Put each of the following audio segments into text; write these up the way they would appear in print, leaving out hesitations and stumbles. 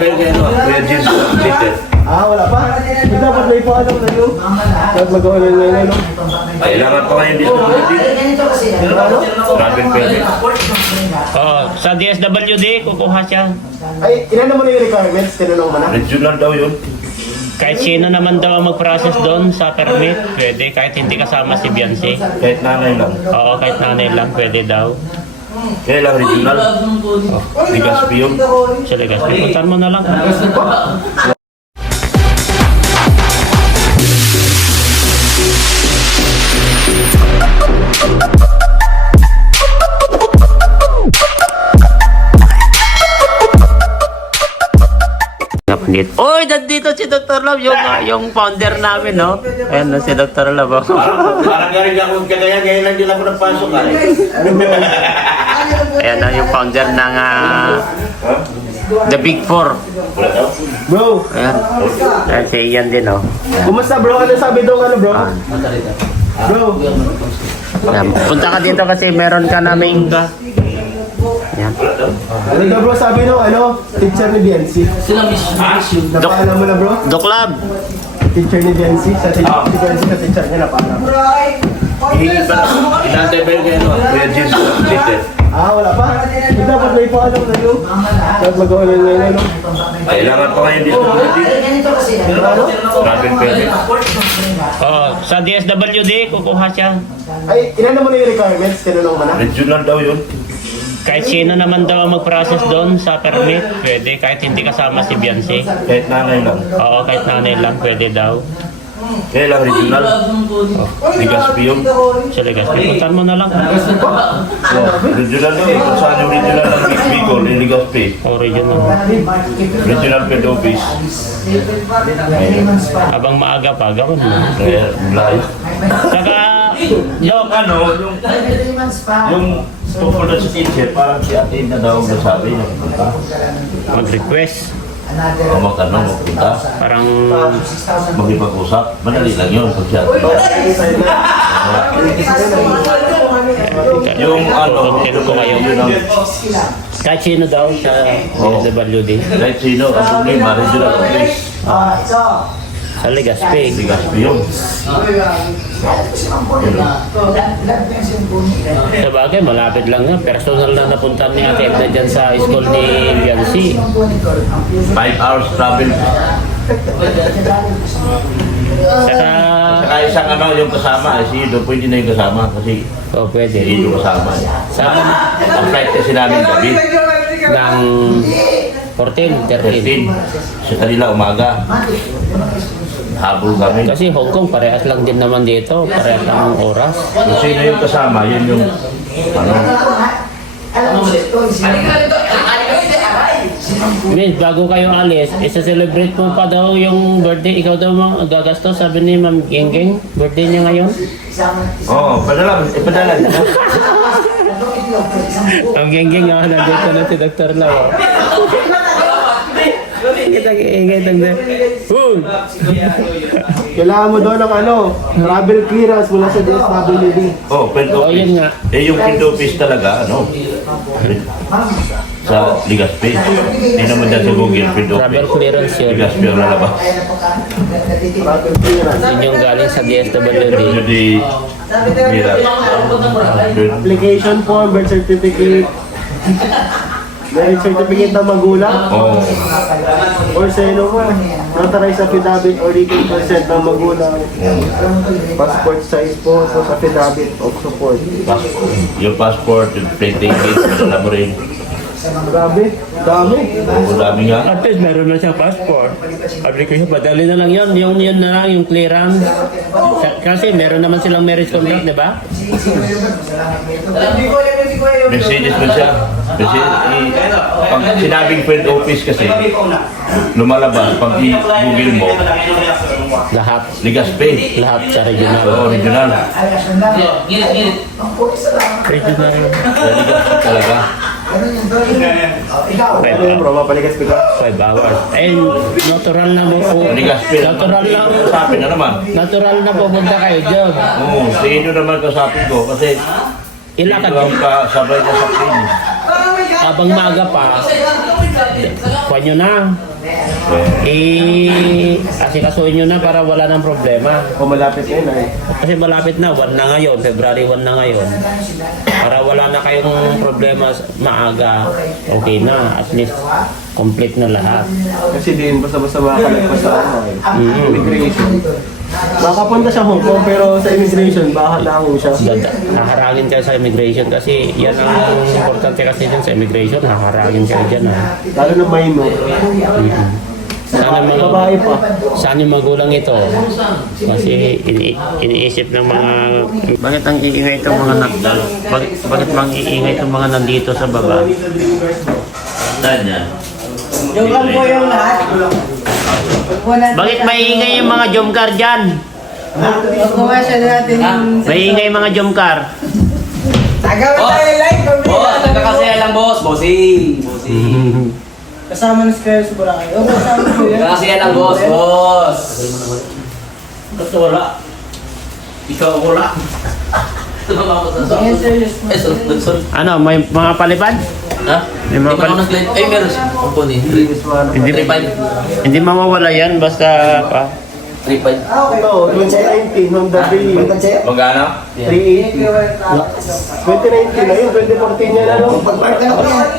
ba yung ano? Kuya James Peter? Wala pa. Dapat may paalam na yun. Dapat magawa na yun, ano? Kailangan pa ngayon dito. Travel permit. Sa DSWD, kukuha siya. Ay, ilan naman yung requirements? Tinanong mo na? Regional daw yun. Kahit sino naman daw ang mag-process doon sa permit, pwede. Kahit hindi kasama si Beyonce. Kahit nanay lang. Oo, kahit nanay lang, pwede daw. Kailang regional. Ligaspi yun. Sa Legazpi, puntan mo na lang. Oy, nandito si Dr. Love, yung founder namin, no? Ayan na si Dr. Love. Parang galing ako kagaya, ngayon lang din ako nagpasok. Ayan na yung founder ng The Big Four. Bro, Ayan. Ayan si Ian din, no? kumusta bro? Ano sabi doon, ano bro? Bro, Ayan. Punta ka dito kasi meron ka naming... Ayan. ano daw bro sabi nung ano? Teacher ni Biancy. Napaalam mo na bro? Doc Lab! Teacher ni Biancy. Sa teacher ni Biancy na teacher niya napaalam. Hihingin pa na. Inantay ba yung ano? Kuya James Peter? Wala pa. Dapat may paalam na yun. Dapat magawa na yun, ano? Kailangan pa ngayon dito. Travel permit. Sa DSWD, kukuha siya. Ay, ilan naman yung requirements? Tinanong mo na? Regional daw yun. Kahit sino naman daw ang mag-process doon sa permit, pwede. Kahit hindi kasama si Beyonce. Kahit nanay lang. Oo, kahit nanay lang, pwede daw. Kailang regional. Ligaspi yun. Sa Legazpi, puntan mo na lang. Regional daw. Kung saan yung regional ng Bicol, yung Ligaspi. Original. Regional Field Office. Habang maaga pa, gawin mo. Kaya, layo. Saka, Yung ano, yung pupunta sa teacher, parang si Ate na daw nasabi na pupunta. mag-request. O magpunta. Parang, Magipag-usap. Madali lang yun pag si Ate. Yung ano, Content ko kayo. yun ang, kahit sino daw sa DSWD. kahit sino, ang problema, regional office. Sa Legazpi. Ligaspi yun. Sa bagay, malapit lang nga. Personal na napunta ni Ate Edna dyan sa school ni Beyonce. 5 hours travel. Saka, Saka isang ano, yung kasama, si Ido, pwede na yung kasama kasi pwede. si Ido kasama. Sa Ang flight kasi namin gabi, ng 14, 13. 13. Sa kanila umaga. Habol kami. Kasi Hong Kong, parehas lang din naman dito. Parehas lang ang oras. Kung sino yung kasama, yun yung ano. Miss, bago kayo alis, isa-celebrate mo pa daw yung birthday. Ikaw daw mo gagastos, sabi ni Ma'am Genggeng. Birthday niya ngayon. Oo, ipadala niya. Ang Genggeng nga, nandito na si Dr. Lau. Kailangan mo doon ng ano? Travel clearance mula sa DSWD. Oh, field Oh, yun nga. office. Yung field office talaga, ano? Sa Ligaspi. Hindi naman dyan sa Google field Travel office. clearance yun. Ligaspi ang lalabas. Travel clearance. Yun yung galing sa DSWD. Jadi, mira. Application form, birth certificate. Marriage certificate ng magulang. Oh, Or sa ino mo, notarized affidavit or written consent ng magulang. Passport size photo, affidavit of support. yung passport, yung plane ticket, alam mo rin. Grabe, dami. Oo, dami nga. At least meron na siya passport. Application, padali na lang yun. Yun na lang, yung clearance. Kasi meron naman silang marriage contract, di ba? Messages mo siya. Kasi pag sinabing field office kasi, lumalabas, pag i-google mo, Lahat. Ligaspi. Lahat sa regional. Oo, regional. Regional. Ligaspi talaga. Ano yun bro, mapalikas ka? 5 hours. Eh, natural na mo po. Ligaspi. Natural lang. Kasapin na naman. Natural na pupunta kayo dyan. Oo, tingin nyo naman kasapin ko kasi Ilakad ito ang kasabay niya sa plane. habang maaga pa. kuha nyo na. Asikasuhin nyo na para wala nang problema. O malapit na yun ay. Kasi malapit na, 1 na ngayon, February 1 na ngayon. Para wala na kayong problema maaga, okay na, at least complete na lahat. Kasi din basta-basta makakalagpas sa immigration. Makapunta sa Hong Kong pero sa immigration baka lang siya. Haharangin kayo sa immigration kasi yan ang importante kasi dyan sa immigration, haharangin kayo dyan. Lalo na minor. Sana mga Babae pa. saan yung magulang ito? Kasi iniisip ng mga... Bakit ang iingay itong mga bakit mang iingay itong mga nandito sa baba? Saan yan? Yung lang po yung lahat. Bakit maingay yung mga jumkar dyan? Kumasya natin yung... Maingay yung mga jumkar. Tagawa tayo live. Boss, nagkakasaya lang boss. Bossing. Bossing. Kasama ng Square sa Boracay. O, kasama ko yan. Nagkakasaya lang boss. Boss. Basta wala. Ikaw wala. Yan, serious mo. Eh, sorry. Ano, may mga palipad? Ha? May mga Hindi pa ako nag-live. Eh, meron siya. Company. Hindi, 3.5. hindi mawawala yan basta... 3.5. Ito, 2019, Honda Bay. Magkano? 380. 2019 na yun, 2014 yan ano? Pag-park ka na po yan.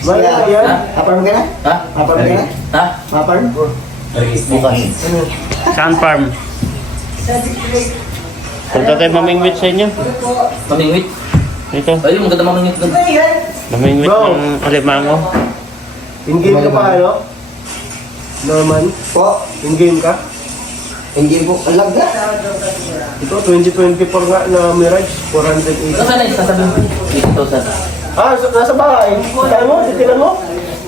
Wala yan. Aparm ka na? Ha? Aparm ka na? Ha? Aparm? Bukas. Saan farm? Punta tayo mamingwit sa inyo. Mamingwit. Ito, Ay, maganda mamingwit. mamingwit Bro. ng alimango. In-game ka pa ano? Norman? Po. In-game ka? Hindi po. Alag na. Ito, 2024 nga na Mirage, 480. Nasaan na yung sasabihin ko? 8,000. Ah, nasa bahay. Saan mo? Titinan mo?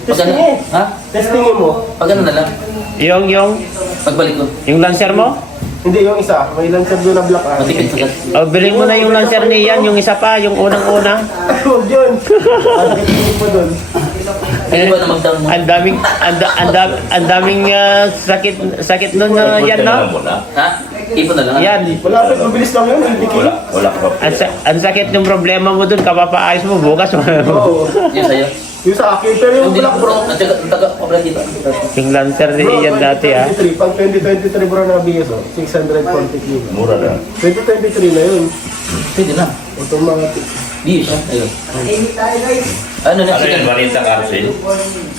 Testing eh. Ha? Testing mo. Pag ano na lang. Pagbalik Pagbalik ko. yung lancer mo? Hindi, yung isa. May lancer doon na black ah. Matipid sa gas. O, bilhin mo na yung lancer ni Ian, yung isa pa, yung unang-una. Huwag yun. Ang testing mo doon. Pwede ba na mag-down mo? Ang daming sakit nun na yan, no? Ha? Ipon na lang. Yan. Malapit, mabilis lang yun. Hindi ko. Wala ka pa. Ang sakit ng problema mo dun, kapapaayos mo bukas. Oo. Yung sa'yo. Yung sa akin, pero yung black bro. At saka, taga-pabla dito. Yung lancer ni Ian dati, ah. 2023, pag 2023 bro na BSO, 640 kilo. Mura na. 2023 na yun. Pwede na. Automatic. Di siya. Ayun. Ano na? Ano yun? Marita Carcel?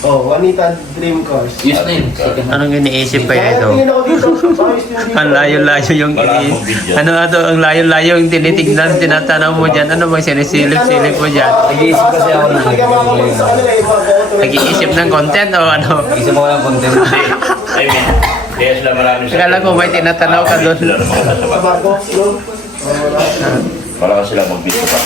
Oh, Juanita Dream Cars. Use na yun. Second hand. Anong iniisip Kaya tingin ako dito. Ayos din dito. Ang layo-layo yung Wala akong video. ang layo-layo yung tinitignan, tinatanaw mo dyan. Ano bang sinisilip-silip mo dyan? Nag-iisip kasi ako ng Hindi ka makakapunta sa kanila, iba ako. Nag-iisip ng content o ano? Isip ako ng content. I mean, kaya sila maraming Akala ko may tinatanaw ka doon. Sila na mga nasa Sa baba. bago, no? Wala ka sila mag-video pa.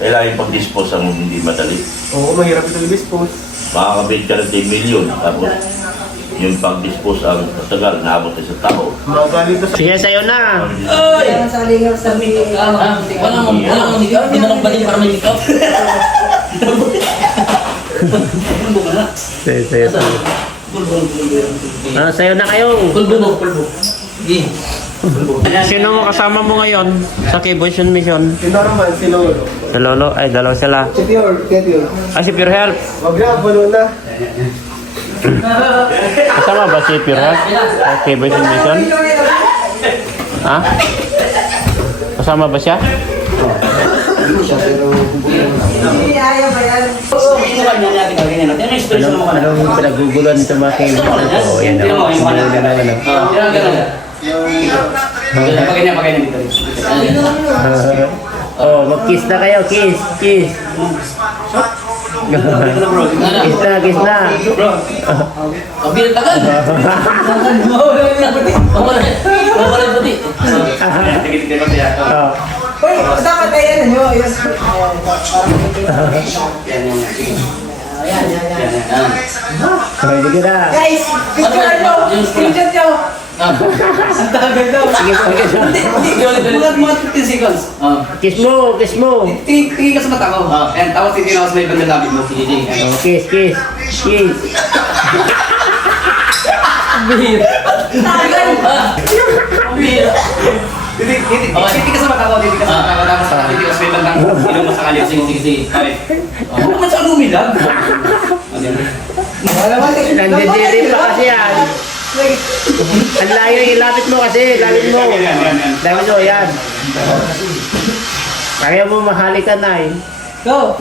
Kailangan yung pag-dispose ang hindi madali. Oo, mahirap ito i-dispose. Makakabit ka ng 10 million. Tapos yung pag-dispose ang tagal, naabot sa tao. Magaling to sa... Sige, sa'yo na. Kaya sa lingaw sa mga... Wala mong nikaw. Dinanong ba din para may nikaw? Sa'yo. Sa'yo na kayo. Pulbo. Sige. Sino mo kasama mo ngayon sa Kibution Mission? Sino naman, si Lolo. Sa Lolo? Ay, dalawa sila. Si Pure. Kaya Pure. Ah, si Pure Health. Wag na, puno na. Kasama ba si Pure Health? Sa Kibution Mission? Ha? Kasama ba siya? Hindi siya pero... Hindi, ayaw ba yan? Anong pinaguguluhan sa mga Kibution ko? Yan o. Oh, mag-kiss na kayo, kiss. Kiss na. Ang bilang tagal. Mawala yung puti. Oh. Uy, dapat ayan, ano? Ayan. Sige na. Guys, picture nyo! Screenshot nyo! Ang tagal daw. Mga 15 seconds. Kiss mo. Tingin ka sa mata ko. And tapos titignan ako sa may bandang labig mo. Sige. Oh, kiss. Tagal! Ang bihira. Titig ka sa mata ko. Tapos titig ka sa may bandang ilong mo sa kaliw. Sige. Okay. Ano naman sa anumilag? Wala naman eh. Nandidiri pa kasi yan. Ang layo, ilapit mo kasi. Lapit mo. Lapit mo, yan. Kaya mo mahalikan na eh. Go!